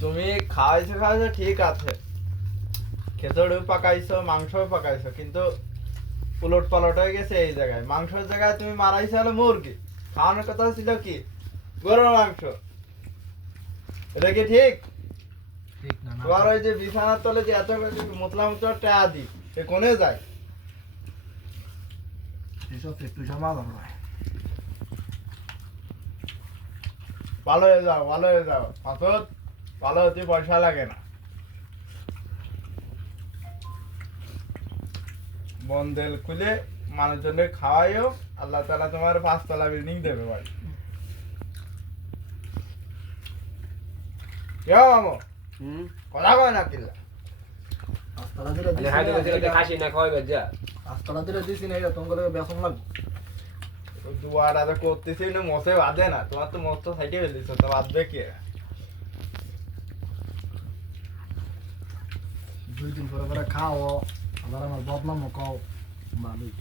তুমি খাওয়াইছো খাওয়াইছো ঠিক আছে। খেচড়িও পাকাইছো মাংসও পাকাইছো কিন্তু উলট পালট হয়ে গেছে এই জায়গায় মাংসের জায়গায় তুমি মারাইছো হলো মুরগি খাওয়ানোর কথা ছিল কি? গরুর মাংস। এটা কি ঠিক? তোমার ওই যে বিছানার তলে যে এত মোতলা মোতলা টা দি সে কোনে যায়? এসব একটু সমাধান হয় ভালো হয়ে যাও ভালো হয়ে যাও। হাসত ভালো হতে পয়সা লাগে না। বন্দেল খুলে মানুষজনের খাওয়াইও আল্লাহ তালা তোমার পাঁচতলা বিল্ডিং দেবে ভাই। কথা কয় না কিল্লা দুয়ার করতেছি মশে বাঁধে না। তোমার তো মস্ত সাইডে ফেলিস তো বাঁধবে কে? দুই দিন পরে পরে খাও আবার আমার বদনাম কও। ভালোই